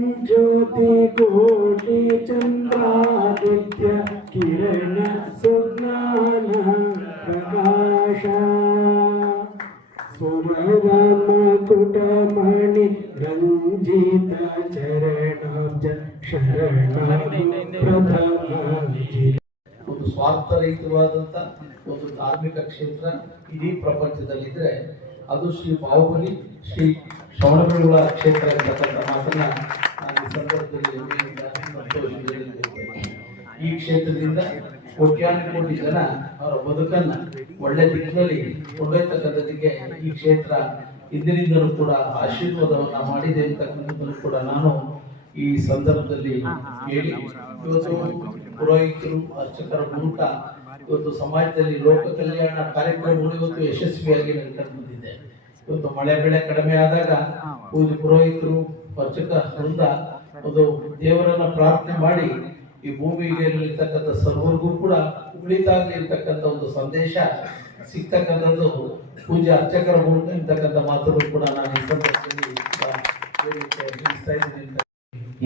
ज्योति कोटि चंद्रादित्य किरण सुज्ञान प्रकाश सुरराम कुटमणि रंजित चरणाब्ज शरण प्रथम ಒಂದು ಸ್ವಾರ್ಥರಹಿತವಾದಂಥ ಒಂದು ಧಾರ್ಮಿಕ ಕ್ಷೇತ್ರ ಇಡೀ ಪ್ರಪಂಚದಲ್ಲಿದ್ದರೆ ಅದು ಶ್ರೀ ಬಾಹುಬಲಿ ಶ್ರೀ ಶ್ರವಣಬೆಳಗೊಳ ಕ್ಷೇತ್ರ ಅಂತಕ್ಕಂಥ ಮಾತನ್ನ ನಾನು ಈ ಸಂದರ್ಭದಲ್ಲಿ ಹೆಮ್ಮೆಯಿಂದ ಸಂತೋಷದಲ್ಲಿ ಈ ಕ್ಷೇತ್ರದಿಂದ ಕೋಟ್ಯಾನುಕೋಟಿ ಜನ ಅವರ ಬದುಕನ್ನು ಒಳ್ಳೆ ದಿಕ್ಕಿನಲ್ಲಿ ಕೊಂಡೊಯ್ತಕ್ಕಂಥದ್ದಕ್ಕೆ ಈ ಕ್ಷೇತ್ರ ಇಂದಿನಿಂದಲೂ ಕೂಡ ಆಶೀರ್ವಾದವನ್ನು ಮಾಡಿದೆ ಅಂತಕ್ಕಂಥದ್ದನ್ನು ಕೂಡ ನಾನು ಈ ಸಂದರ್ಭದಲ್ಲಿ ಹೇಳಿ ಇವತ್ತು ಪುರೋಹಿತರು ಅರ್ಚಕರ ಮೂಲಕ ಇವತ್ತು ಸಮಾಜದಲ್ಲಿ ಲೋಕ ಕಲ್ಯಾಣ ಕಾರ್ಯಕ್ರಮಗಳು ಇವತ್ತು ಯಶಸ್ವಿಯಾಗಿ ನಡ್ಕೊಂಡು ಬಂದಿದೆ. ಇವತ್ತು ಮಳೆ ಬೆಳೆ ಕಡಿಮೆ ಆದಾಗ ಪುರೋಹಿತರು ಅರ್ಚಕ ವೃಂದ ಒಂದು ದೇವರನ್ನ ಪ್ರಾರ್ಥನೆ ಮಾಡಿ ಈ ಭೂಮಿಗೆ ಇರ್ತಕ್ಕಂಥ ಸರ್ವರಿಗೂ ಕೂಡ ಉಳಿತಾಗಲಿ ಇರ್ತಕ್ಕಂಥ ಒಂದು ಸಂದೇಶ ಸಿಗ್ತಕ್ಕಂಥದ್ದು ಪೂಜೆ ಅರ್ಚಕರ ಮೂಲಕ ಇರ್ತಕ್ಕಂಥ ಮಾತುಗಳು ಕೂಡ ನಾನು ಈ ಸಂದರ್ಭದಲ್ಲಿ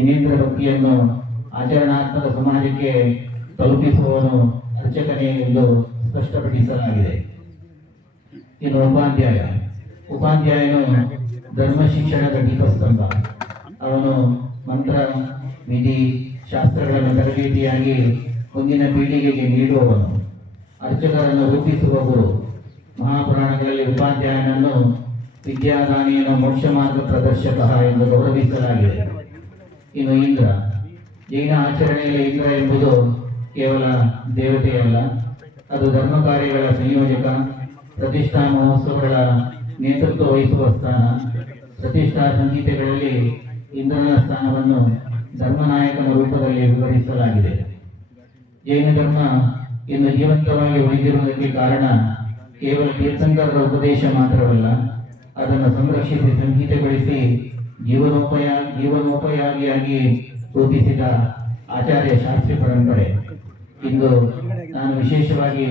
ಇನ್ನಿತರ ಭಕ್ತಿಯನ್ನು ಆಚರಣಾತ್ಮಕ ಸಮಾಜಕ್ಕೆ ತಲುಪಿಸುವವನು ಅರ್ಚಕನೇ ಎಂದು ಸ್ಪಷ್ಟಪಡಿಸಲಾಗಿದೆ. ಇನ್ನು ಉಪಾಧ್ಯಾಯನು ಧರ್ಮ ಶಿಕ್ಷಣದ ದೀಪಸ್ತಂಭ. ಅವನು ಮಂತ್ರ ವಿಧಿ ಶಾಸ್ತ್ರಗಳನ್ನು ತರಬೇತಿಯಾಗಿ ಮುಂದಿನ ಪೀಳಿಗೆಗೆ ನೀಡುವವನು. ಅರ್ಚಕರನ್ನು ರೂಪಿಸುವ ಗುರು. ಮಹಾಪುರಾಣಗಳಲ್ಲಿ ಉಪಾಧ್ಯಾಯನನ್ನು ವಿದ್ಯಾದಾನಿಯನ್ನು ಮೋಕ್ಷ ಮಾರ್ಗ ಪ್ರದರ್ಶಕ ಎಂದು ಗೌರವಿಸಲಾಗಿದೆ. ಇನ್ನು ಇಂದ್ರ, ಜೈನ ಆಚರಣೆಯಲ್ಲಿ ಇಂದ್ರ ಎಂಬುದು ಕೇವಲ ದೇವತೆಯಲ್ಲ, ಅದು ಧರ್ಮ ಕಾರ್ಯಗಳ ಸಂಯೋಜಕ, ಪ್ರತಿಷ್ಠಾ ಮಹೋತ್ಸವಗಳ ನೇತೃತ್ವ ವಹಿಸುವ ಸ್ಥಾನ. ಪ್ರತಿಷ್ಠಾ ಸಂಹಿತೆಗಳಲ್ಲಿ ಇಂದ್ರನ ಸ್ಥಾನವನ್ನು ಧರ್ಮನಾಯಕನ ರೂಪದಲ್ಲಿ ವಿವರಿಸಲಾಗಿದೆ. ಜೈನ ಧರ್ಮ ಇನ್ನು ಜೀವಂತವಾಗಿ ಉಳಿದಿರುವುದಕ್ಕೆ ಕಾರಣ ಕೇವಲ ತೀರ್ಥಂಕರರ ಉಪದೇಶ ಮಾತ್ರವಲ್ಲ, ಅದನ್ನು ಸಂರಕ್ಷಿಸಿ ಸಂಹಿತೆಗೊಳಿಸಿ ಜೀವನೋಪಯೋಗಿಯಾಗಿ ರೂಪಿಸಿದ ಆಚಾರ್ಯ ಶಾಸ್ತ್ರಿ ಪರಂಪರೆ. ಇಂದು ನಾನು ವಿಶೇಷವಾಗಿ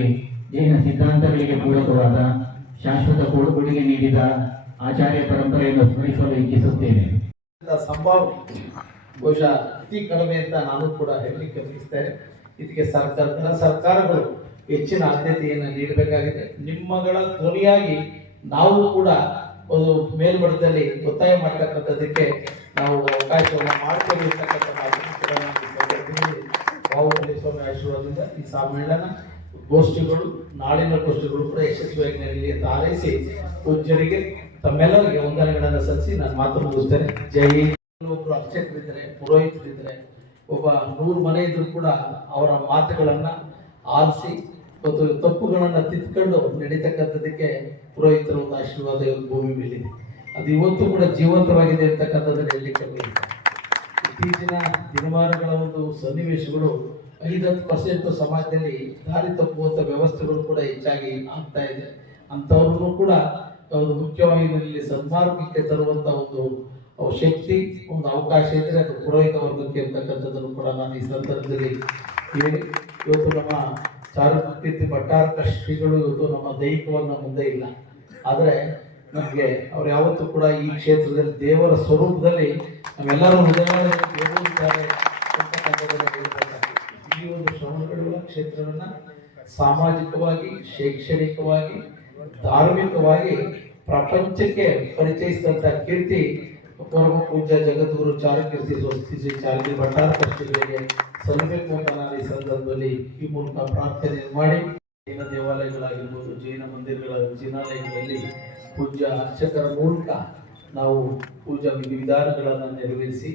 ಜೈನ ಸಿದ್ಧಾಂತಗಳಿಗೆ ಪೂರಕವಾದ ಶಾಶ್ವತ ಕೊಡುಗೆ ನೀಡಿದ ಆಚಾರ್ಯ ಪರಂಪರೆಯನ್ನು ಸ್ಮರಿಸಲು ಇಚ್ಛಿಸುತ್ತೇನೆ. ಸಂಭಾವನೆ ಬಹುಶಃ ಅತಿ ಕಡಿಮೆ ಅಂತ ನಾನು ಕೂಡ ಹೇಳಲಿಕ್ಕೆ ಬಯಸ್ತೇನೆ. ಇದಕ್ಕೆ ಸರ್ಕಾರಗಳು ಹೆಚ್ಚಿನ ಆದ್ಯತೆಯನ್ನು ನೀಡಬೇಕಾಗಿದೆ. ನಿಮ್ಮಗಳ ಧ್ವನಿಯಾಗಿ ನಾವು ಕೂಡ ಒಂದು ಮೇಲ್ಮಟ್ಟದಲ್ಲಿ ಒತ್ತಾಯ ಮಾಡ್ತಕ್ಕಂಥದ್ದಕ್ಕೆ ನಾವು ಅವಕಾಶವನ್ನು ಮಾಡ್ತೇವೆ ಇರ್ತಕ್ಕಂಥ ಬಾಹುಬಲಿ ಸ್ವಾಮಿ ಆಶೀರ್ವಾದದಿಂದ ಈ ಸಮ್ಮೇಳನ ಗೋಷ್ಠಿಗಳು ನಾಳಿನ ಗೋಷ್ಠಿಗಳು ಕೂಡ ಯಶಸ್ವಿಯಾಗಿ ನಡೆಯಲಿ ಅಂತ ಹಾರೈಸಿ ಪೂಜ್ಯರಿಗೆ ತಮ್ಮೆಲ್ಲರಿಗೆ ವಂದನೆಗಳನ್ನು ಸಲ್ಲಿಸಿ ನಾನು ಮಾತು ಮುಗಿಸ್ತೇನೆ. ಜೈ. ಒಬ್ಬರು ಅರ್ಚಕರಿದ್ದರೆ, ಪುರೋಹಿತರಿದ್ದರೆ, ಒಬ್ಬ 100 ಮನೆ ಇದ್ರೂ ಕೂಡ ಅವರ ಮಾತುಗಳನ್ನು ಆಲಿಸಿ ಮತ್ತು ತಪ್ಪುಗಳನ್ನು ತಿದ್ಕೊಂಡು ನಡೀತಕ್ಕಂಥದ್ದಕ್ಕೆ ಪುರೋಹಿತರ ಒಂದು ಆಶೀರ್ವಾದ ಇವತ್ತು ಭೂಮಿ ಮೇಲಿದೆ. ಅದು ಇವತ್ತು ಕೂಡ ಜೀವಂತವಾಗಿದೆ ಅಂತಕ್ಕಂಥದ್ದನ್ನು ಹೇಳಲಿಕ್ಕೆ ಬಯಸುತ್ತೆ. ಇತ್ತೀಚಿನ ದಿನಮಾನಗಳ ಒಂದು ಸನ್ನಿವೇಶಗಳು 5-10% ಸಮಾಜದಲ್ಲಿ ದಾರಿ ತಪ್ಪುವಂಥ ವ್ಯವಸ್ಥೆಗಳು ಕೂಡ ಹೆಚ್ಚಾಗಿ ಆಗ್ತಾ ಇದೆ. ಅಂಥವ್ರನ್ನು ಕೂಡ ಒಂದು ಮುಖ್ಯವಾಗಿ ಸನ್ಮಾರ್ಗಕ್ಕೆ ತರುವಂಥ ಒಂದು ಶಕ್ತಿ, ಒಂದು ಅವಕಾಶ ಇದ್ದರೆ ಅದು ಪುರೋಹಿತ ವರ್ಗಕ್ಕೆ ಅಂತಕ್ಕಂಥದ್ದನ್ನು ಕೂಡ ನಾನು ಈ ಸಂದರ್ಭದಲ್ಲಿ ಹೇಳಿ, ಇವತ್ತು ನಮ್ಮ ಚಾರುಕೀರ್ತಿ ಭಟ್ಟಾರಕ ಶ್ರೀಗಳು ಇವತ್ತು ನಮ್ಮ ದೈಹಿಕವಾಗಿ ನಮ್ಮ ಮುಂದೆ ಇಲ್ಲ, ಆದರೆ ನಮಗೆ ಅವ್ರು ಯಾವತ್ತೂ ಕೂಡ ಈ ಕ್ಷೇತ್ರದಲ್ಲಿ ದೇವರ ಸ್ವರೂಪದಲ್ಲಿ ನಮ್ಮೆಲ್ಲರೂ ಹೃದಯವಾಗಿದ್ದಾರೆ ಅಂತಕ್ಕಂಥದ್ದನ್ನು ಹೇಳ್ಬೇಕಾಗ್ತದೆ. ಈ ಒಂದು ಶ್ರವಣಬೆಳಗೊಳ ಕ್ಷೇತ್ರವನ್ನು ಸಾಮಾಜಿಕವಾಗಿ, ಶೈಕ್ಷಣಿಕವಾಗಿ, ಧಾರ್ಮಿಕವಾಗಿ ಪ್ರಪಂಚಕ್ಕೆ ಪರಿಚಯಿಸಿದಂಥ ಕೀರ್ತಿ ಪರಮ ಪೂಜ್ಯ ಜಗದ್ಗುರು ಚಾರುಕೀರ್ತಿ ಸ್ವಸ್ತಿ ಶ್ರೀ ಚಾರುಕೀರ್ತಿ ಭಟ್ಟಾರಕ ಶ್ರೀಗಳಿಗೆ ಸಲ್ಲಬೇಕು ಅಂತ ನಾನು ಈ ಸಂದರ್ಭದಲ್ಲಿ ಈ ಮೂಲಕ ಪ್ರಾರ್ಥನೆ ಮಾಡಿ, ಜೈನ ದೇವಾಲಯಗಳಾಗಿರ್ಬೋದು, ಜೈನ ಮಂದಿರಗಳ ಜಿನಾಲಯಗಳಲ್ಲಿ ಪೂಜ್ಯ ಅರ್ಚಕರ ಮೂಲಕ ನಾವು ಪೂಜಾ ವಿಧಿವಿಧಾನಗಳನ್ನು ನೆರವೇರಿಸಿ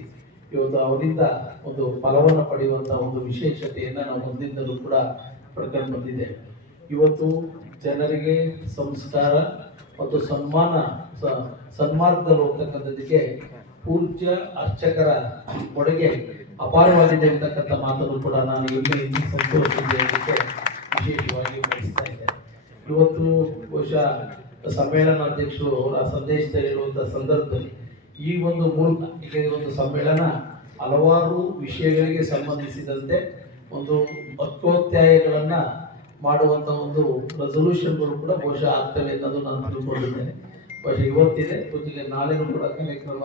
ಇವತ್ತು ಅವರಿಂದ ಒಂದು ಫಲವನ್ನು ಪಡೆಯುವಂಥ ಒಂದು ವಿಶೇಷತೆಯನ್ನು ನಾವು ಮುಂದಿಂದಲೂ ಕೂಡ ಪಡ್ಕೊಂಡು ಬಂದಿದ್ದೇವೆ. ಇವತ್ತು ಜನರಿಗೆ ಸಂಸ್ಕಾರ ಮತ್ತು ಸನ್ಮಾರ್ಗದಲ್ಲಿ ಹೋಗ್ತಕ್ಕಂಥದ್ದಕ್ಕೆ ಪೂಜ್ಯ ಅರ್ಚಕರ ಕೊಡುಗೆ ಅಪಾರವಾಗಿದೆ ಅಂತಕ್ಕಂಥ ಮಾತನ್ನು ಕೂಡ ನಾನು ಹೆಮ್ಮೆಯಿಂದ ಸಂತೋಷಕ್ಕೆ ವಿಶೇಷವಾಗಿ ಬಯಸ್ತಾ ಇದ್ದೇನೆ. ಇವತ್ತು ಬಹುಶಃ ಸಮ್ಮೇಳನಾಧ್ಯಕ್ಷರು ಅವರ ಸಂದೇಶದಲ್ಲಿರುವಂಥ ಸಂದರ್ಭದಲ್ಲಿ ಈ ಒಂದು ಮೂಲಕ, ಈಗ ಒಂದು ಸಮ್ಮೇಳನ ಹಲವಾರು ವಿಷಯಗಳಿಗೆ ಸಂಬಂಧಿಸಿದಂತೆ ಒಂದು ಹಕ್ಕೋತ್ತಾಯಗಳನ್ನು ಮಾಡುವಂಥ ಒಂದು ರೆಸೊಲ್ಯೂಷನ್ಗಳು ಕೂಡ ಬಹುಶಃ ಆಗ್ತವೆ ಅನ್ನೋದು ನಾನು ತಿಳ್ಕೊಂಡಿದ್ದೇನೆ. ಬಹುಶಃ ಇವತ್ತಿದೆ, ಜೊತೆಗೆ ನಾಳೆನೂ ಕೂಡ ಕಾರ್ಯಕ್ರಮ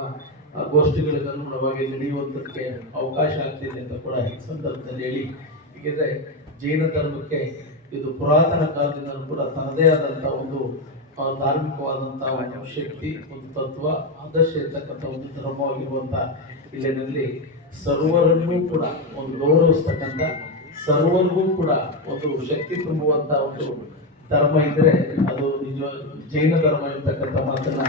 ಗೋಷ್ಠಿಗಳಿಗೆ ಅನುಗುಣವಾಗಿ ನಡೆಯುವಂಥದ್ದಕ್ಕೆ ಅವಕಾಶ ಆಗ್ತಿದೆ ಅಂತ ಕೂಡ ಈ ಸಂದರ್ಭದಲ್ಲಿ ಹೇಳಿ, ಏಕೆಂದರೆ ಜೈನ ಧರ್ಮಕ್ಕೆ ಇದು ಪುರಾತನ ಕಾಲದಿಂದಲೂ ಕೂಡ ತನ್ನದೇ ಆದಂಥ ಒಂದು ಧಾರ್ಮಿಕವಾದಂಥ ಒಂದು ಶಕ್ತಿ, ಒಂದು ತತ್ವ, ಆದರ್ಶ ಇರ್ತಕ್ಕಂಥ ಒಂದು ಧರ್ಮವಾಗಿರುವಂಥ ಇಲ್ಲಿನಲ್ಲಿ ಸರ್ವರನ್ನೂ ಕೂಡ ಒಂದು ಗೌರವಿಸ್ತಕ್ಕಂಥ, ಸರ್ವರಿಗೂ ಕೂಡ ಒಂದು ಶಕ್ತಿ ತುಂಬುವಂಥ ಒಂದು ಧರ್ಮ ಇದ್ದರೆ ಅದು ನಿಜ ಜೈನ ಧರ್ಮ ಇರ್ತಕ್ಕಂಥ ಮಾತನ್ನ